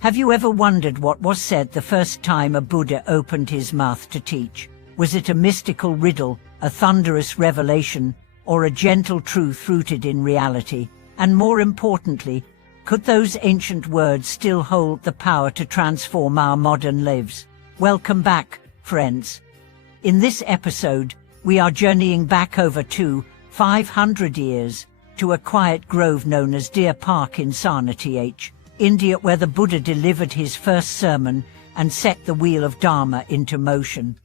Have you ever wondered what was said the first time a Buddha opened his mouth to teach? Was it a mystical riddle, a thunderous revelation, or a gentle truth rooted in reality? And more importantly, could those ancient words still hold the power to transform our modern lives? Welcome back, friends. In this episode, we are journeying back over 500 years to a quiet grove known as Deer Park in Sarnath, India, where the Buddha delivered his first sermon and set the wheel of Dharma into motion.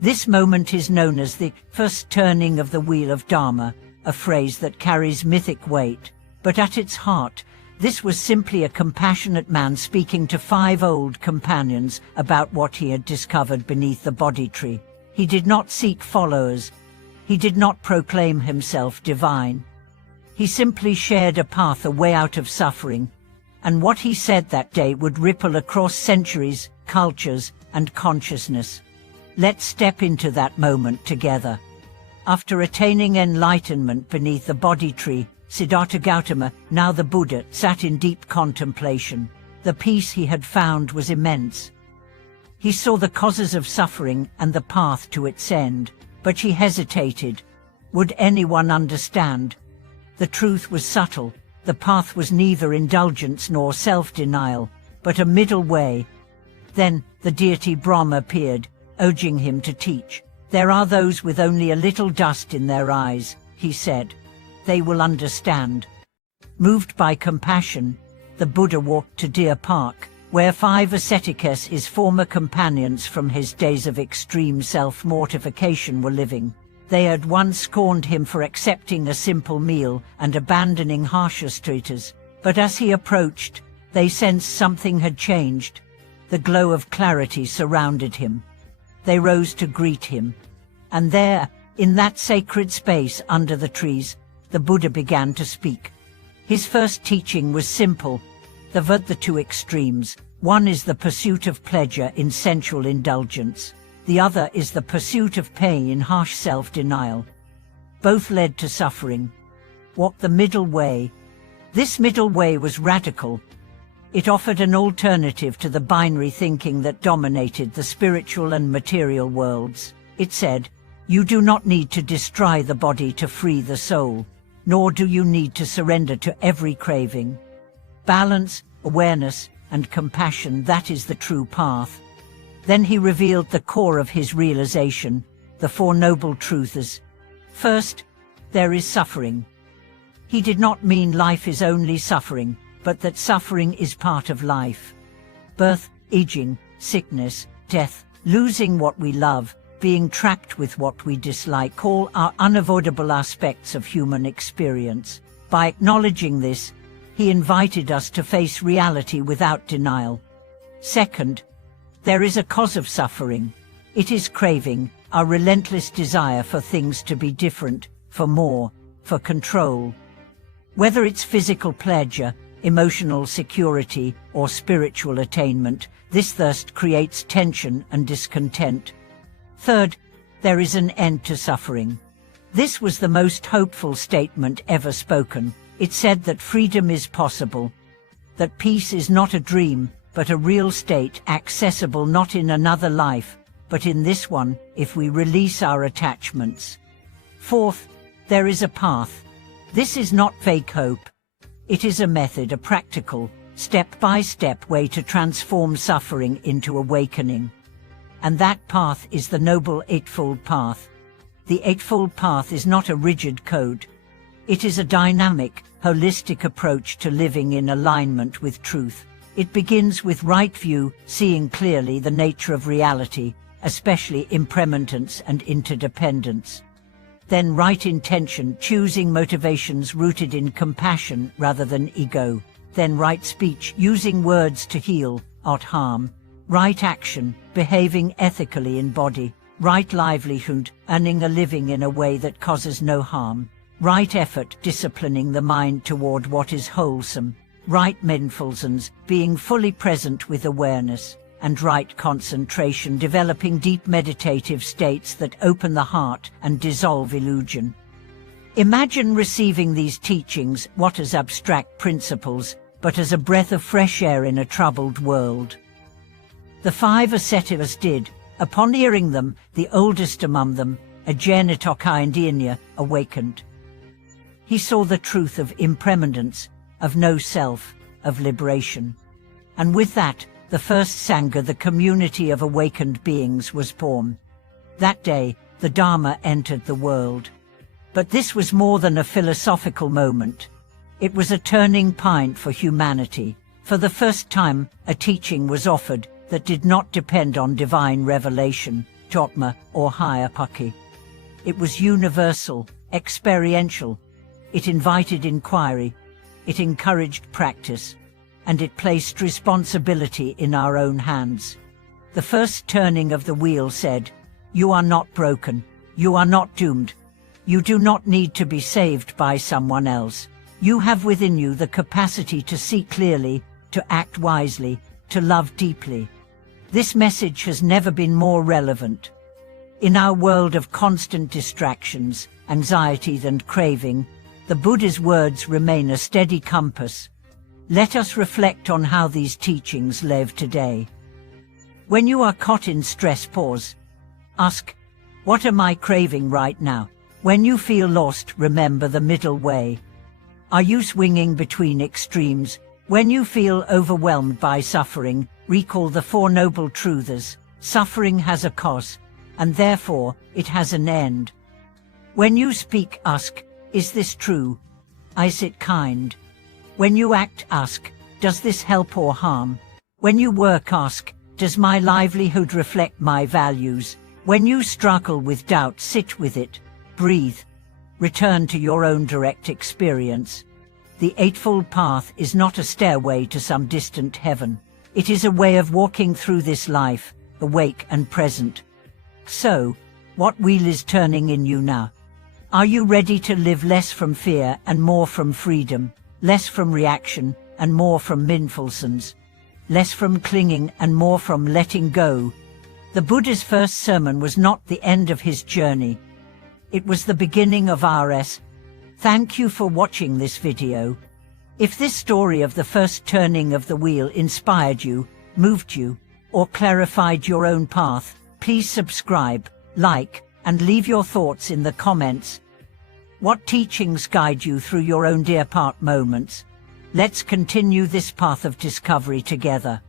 This moment is known as the first turning of the wheel of Dharma, a phrase that carries mythic weight. But at its heart, this was simply a compassionate man speaking to 5 old companions about what he had discovered beneath the Bodhi tree. He did not seek followers. He did not proclaim himself divine. He simply shared a path, a way out of suffering, and what he said that day would ripple across centuries, cultures, and consciousness. Let's step into that moment together. After attaining enlightenment beneath the Bodhi tree, Siddhartha Gautama, now the Buddha, sat in deep contemplation. The peace he had found was immense. He saw the causes of suffering and the path to its end, but he hesitated. Would anyone understand? The truth was subtle. The path was neither indulgence nor self-denial, but a middle way. Then the deity Brahma appeared, urging him to teach. There are those with only a little dust in their eyes, he said. They will understand. Moved by compassion, the Buddha walked to Deer Park, where 5 ascetics, his former companions from his days of extreme self-mortification, were living. They had once scorned him for accepting a simple meal and abandoning harsher treaters, but as he approached, they sensed something had changed. The glow of clarity surrounded him. They rose to greet him. And there, in that sacred space under the trees, the Buddha began to speak. His first teaching was simple. Avoid the 2 extremes. One is the pursuit of pleasure in sensual indulgence. The other is the pursuit of pain in harsh self-denial. Both led to suffering. Walk the middle way. This middle way was radical. It offered an alternative to the binary thinking that dominated the spiritual and material worlds. It said, you do not need to destroy the body to free the soul, nor do you need to surrender to every craving. Balance, awareness, and compassion, that is the true path. Then he revealed the core of his realization, the 4 noble truths. First, there is suffering. He did not mean life is only suffering, but that suffering is part of life. Birth, aging, sickness, death, losing what we love, being trapped with what we dislike, all are unavoidable aspects of human experience. By acknowledging this, he invited us to face reality without denial. Second, there is a cause of suffering. It is craving, our relentless desire for things to be different, for more, for control. Whether it's physical pleasure, emotional security, or spiritual attainment, this thirst creates tension and discontent. Third, there is an end to suffering. This was the most hopeful statement ever spoken. It said that freedom is possible, that peace is not a dream, but a real state, accessible not in another life, but in this one, if we release our attachments. Fourth, there is a path. This is not fake hope. It is a method, a practical, step-by-step way to transform suffering into awakening. And that path is the Noble Eightfold Path. The Eightfold Path is not a rigid code. It is a dynamic, holistic approach to living in alignment with truth. It begins with right view, seeing clearly the nature of reality, especially impermanence and interdependence. Then right intention, choosing motivations rooted in compassion rather than ego. Then right speech, using words to heal, not harm. Right action, behaving ethically in body. Right livelihood, earning a living in a way that causes no harm. Right effort, disciplining the mind toward what is wholesome. Right mindfulness, being fully present with awareness. And right concentration, developing deep meditative states that open the heart and dissolve illusion. Imagine receiving these teachings, what as abstract principles, but as a breath of fresh air in a troubled world. The 5 ascetics did. Upon hearing them, the oldest among them, eliminatekarma, awakened. He saw the truth of impermanence, of no self, of liberation. And with that, the first Sangha, the community of awakened beings, was born. That day, the Dharma entered the world. But this was more than a philosophical moment. It was a turning point for humanity. For the first time, a teaching was offered that did not depend on divine revelation, dogma, or hierarchy. It was universal, experiential. It invited inquiry, it encouraged practice, and it placed responsibility in our own hands. The first turning of the wheel said, "You are not broken, you are not doomed. You do not need to be saved by someone else. You have within you the capacity to see clearly, to act wisely, to love deeply." This message has never been more relevant. In our world of constant distractions, anxieties and craving, the Buddha's words remain a steady compass. Let us reflect on how these teachings live today. When you are caught in stress, pause. Ask, what am I craving right now? When you feel lost, remember the middle way. Are you swinging between extremes? When you feel overwhelmed by suffering, recall the 4 noble truths. Suffering has a cause, and therefore it has an end. When you speak, ask, is this true? Is it kind? When you act, ask, does this help or harm? When you work, ask, does my livelihood reflect my values? When you struggle with doubt, sit with it, breathe, return to your own direct experience. The Eightfold Path is not a stairway to some distant heaven. It is a way of walking through this life, awake and present. So, what wheel is turning in you now? Are you ready to live less from fear and more from freedom, less from reaction and more from mindfulness, less from clinging and more from letting go? The Buddha's first sermon was not the end of his journey. It was the beginning of ours. Thank you for watching this video. If this story of the first turning of the wheel inspired you, moved you, or clarified your own path, please subscribe, like, and leave your thoughts in the comments. What teachings guide you through your own dear part moments? Let's continue this path of discovery together.